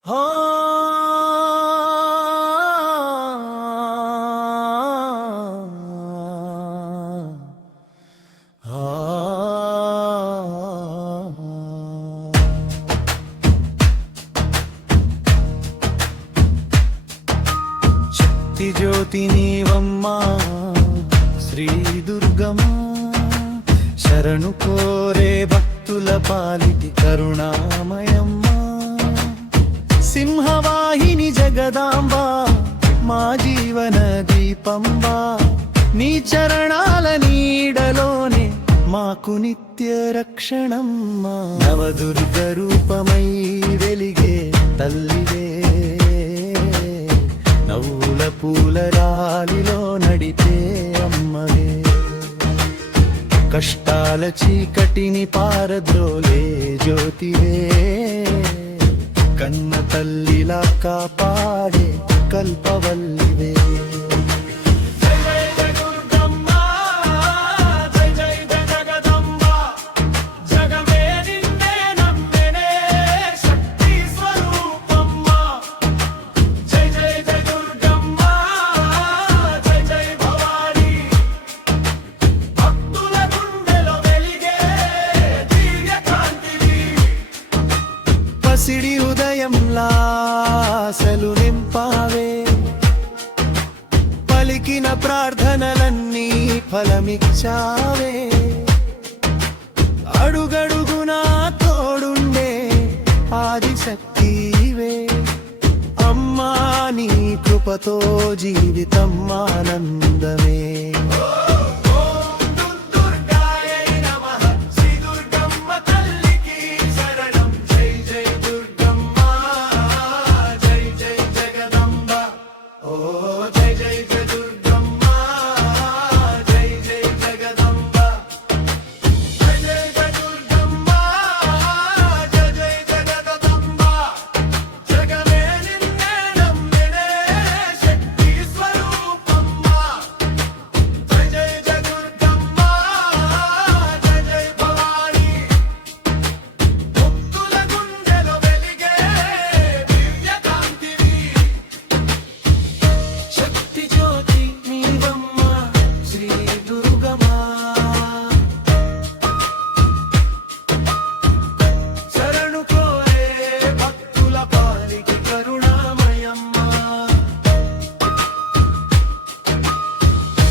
శక్తి జ్యోతి నీవమ్మా శ్రీ దుర్గమా, శరణు కోరే భక్తుల పాలిటి కరుణామయమ్మా. సింహవాహిని జగదాంబా, మా జీవన దీపంబా, నీ చరణాల నీడలోనే మాకు నిత్య రక్షణమ్మా. నవదుర్గ రూపమై వెలిగే తల్లివే, నవ్వుల పూల రాలిలో నడిపే అమ్మవే, కష్టాల చీకటిని పారద్రోలే జ్యోతివే, కన్న తల్లిలా కాపాడే కల్పవల్లివే. పసిడి ఉదయంలా ఆశలు నింపావే, పలికిన ప్రార్థనలన్నీ ఫలమిచ్చావే, అడుగడుగునా తోడుండే ఆదిశక్తివే. అమ్మా నీ కృపతో జీవితం ఆనందమే.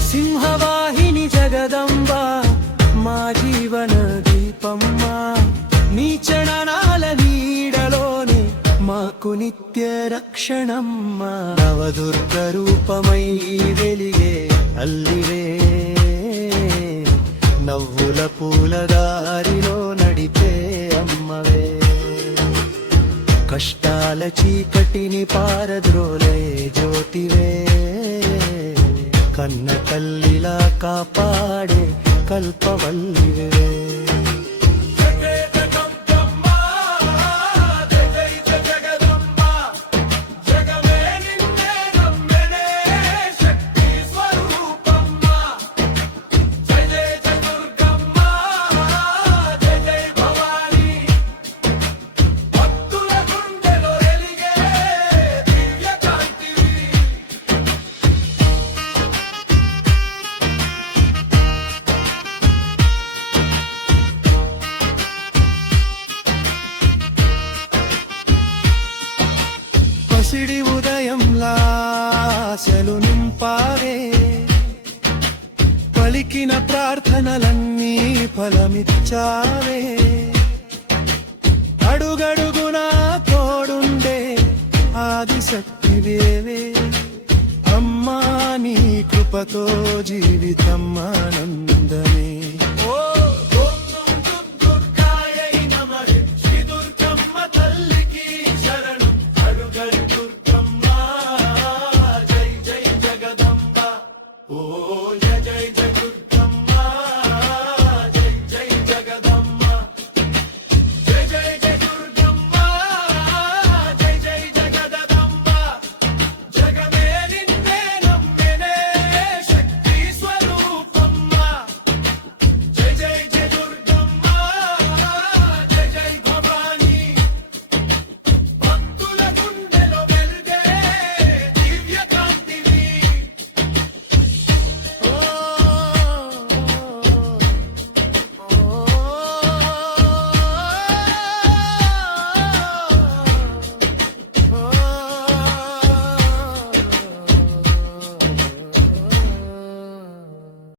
సింహవాహిని జగదంబా, మా జీవన దీపమ్మా, నీ చరణాల నీడలోనే మాకు నిత్య రక్షణమ్మా. నవదుర్గ రూపమై వెలిగే అల్లివే, నవ్వుల పూల దారిలో నడిపే అమ్మవే, కష్టాల చీకటిని పారద్రోలే జ్యోతివే, కన్న తల్లిలా కాపాడే కల్పవల్లివే. పసిడి ఉదయంలా ఆశలు నింపావే, పలికిన ప్రార్థనలన్నీ ఫలమిచ్చావే, అడుగడుగునా తోడుండే ఆదిశక్తివేవే. అమ్మా నీ కృపతో జీవితం ఆనందమే.